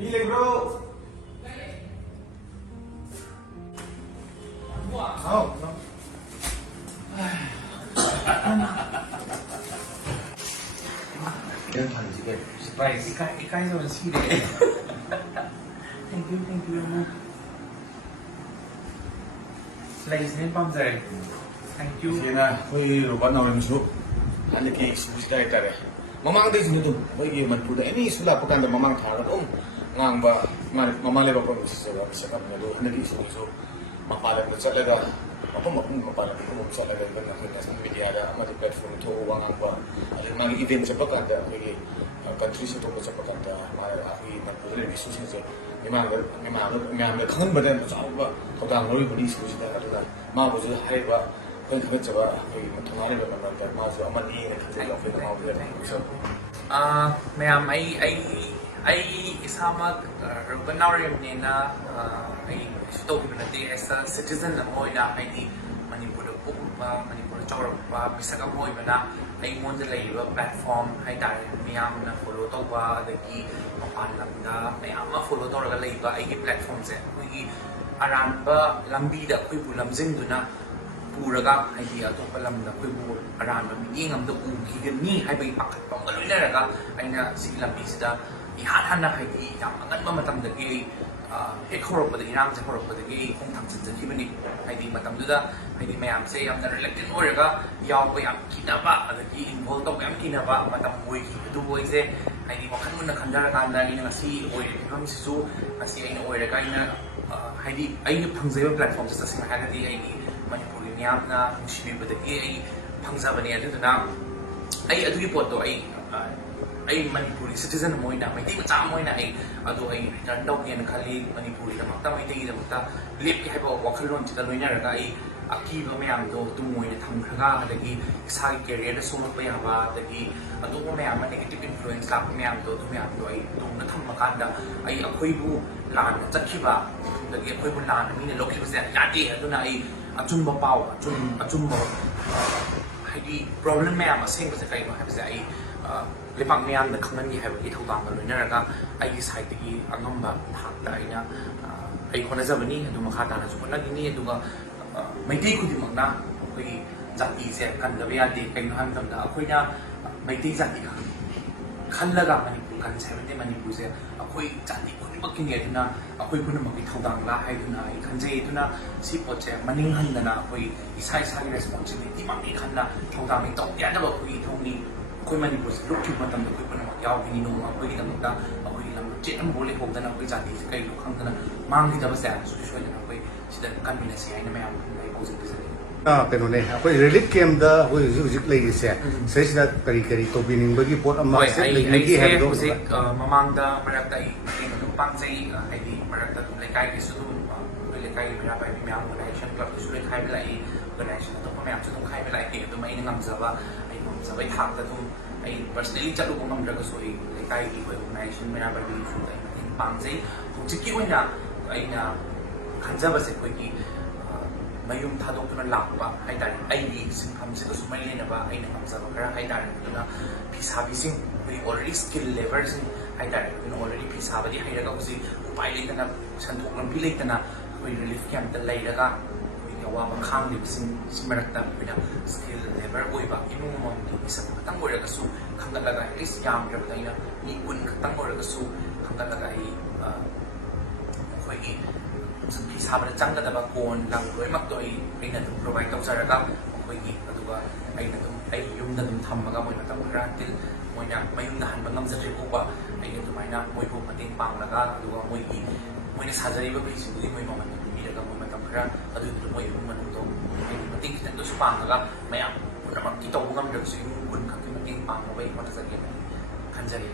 Milih bro. Oh. Yan paling sige. Surprise. 𝐫𝐞𝐽 Thank you Emma. Place name pamjare. Thank you. Sina koi robot Naorem su. Ani ki susi dai tare. Mamang dai sinu tu. Koi ki Manipur da any sula pakan da mamang thara dum. Ngang ba mamang le ba ko su ba sa kap ne do ani ki su mapala ko chat la mapum mapala ko chat la ga na national media da amadi platform to wang ba. Ali magi event sa pakan da koi country se to ko sa pakan da ma ai Manipur le su se memang kan badan jauh todang lori budi sudah ada mau je hari ba kan kan coba mengenali memang dan mau je aman ini kan jadi offer mau dia so ma'am ai isama urban Naorem ni na ai ito community as a citizen na mo ina ai di Manipur ba Manipur chawra ba bisaka mo ina ai mo de lai ba platform ai dai ma'am na follow to ba adagi mapan lamda ma'am ma follow to ra lai ba ai platform se ai aranba lambi da khoi bu lamjing duna puraga ai di atop lamda khoi bu aranba miyeng amda u gigani ai bai pakhat pang ga loina raga aina si lambi sida ihan hanna ai di yam angan ba matam da gi hek horok ba da irang je horok ba da gi khong thang chin chi bani ai di matam du da ai di ma'am se yam da relected oraga yaw ba yam kinaba adagi involve to yam kinaba matam moi ki du boi se ai di wakhan mun na khandara kan da ina ngasi oi ram si su ngasi aina oi raga ina hai di aina phangjaiba platform se sing ha ga di ai di Manipur ni miyam na shibi ba da gi ai phangja bani adu na ai adugi pot to ai Manipuri citizen mo ina mai ting cha mo ina ai adu ai return dog yen khali Manipuri da makta mai ting da makta lep ki haiba wakhalon ti da loina raga ai aki ba mayam do tu mo ina tham khaga adagi isa ki career da sumak ba ya ba adagi adu ko mayam negative influence la mayam do tu mayam do ai tu na tham makan da ai akhoi bu lan chakhiba adagi akhoi bu lan mi ne lokhi ba se ya ti aduna ai achumba paw achumba hai problem mayam aseng ba se kai no ha se ai lepang miyam na khangan gi haiba gi thawdang ga loina raga ai side gi angamba thak da aina ai khona jabani adu makha ta na su na gi ni adu ga Meetei khudimang na koi jati se kan da ya de kai han tam da khoi na Meetei jati ka khallaga Manipur kan se Manipur se khoi jati khudimang ki nge na khoi khudimang ki thawdang la hai na ai khan je tu na si pot che maning han da na khoi isai sai responsibility mang ni khan na thawdang ni tok ya da ba khoi thong ni khoi Manipur se luk ki matam da khoi khudimang yaw ki ni no khoi ki da da khoi lam che am bole hom da na khoi jati se kai lu khang da na mang ki da ba se su shoi na khoi sida convenience ai na ma'am ai posing bisa keno ne akoi relief camp da hoi hujik lei se se sida kari to bining bagi pot amma se lei gi have do hujik mamang da marak da i no pang chai ai di marak da le kai ki su le kai mera bai mi ma'am organization club su le khai lai organization to pa ma'am su to khai lai ke do mai ngam jawa ai ngam jawa thak da tum ai personally chatu ko ngam ra ka so ai le kai ki organization mera bai bi su ai pang chai hujik ki oina ai na khanjaba se koi ki mayum thadok tuna lakpa hai dar ai ni sinkham se su mai lena ba ai na ngamjaba kara hai dar tuna phisabi sing we already skill level sing hai dar tuna already phisabi hai raga usi upai leitana sandok lambi leitana we relief camp ta leiraga we yawa ba khang li sing simarakta we na skill level oi ba inu mom ni isa tang oi raga su khangalaga at least yam ra ta ina ni kun tang oi raga su khangalaga ai khoi Sabada changa da ba kon lang loi mak to ai na dum provide tau saraga khoi gi aduga ai na dum ai yum da dum thammaga moi na tam ra til moi na mayum na han bangam jare ko ba ai na dumai na moi ko pating pang laga aduga moi gi moi na sajari ba bisi budi moi mama mi daga moi matam ra adu du moi yum man to ai pating kitan to spang laga mayam pura mak ki to bungam da su kun ka ki pating pang ba bai mata jare kan jare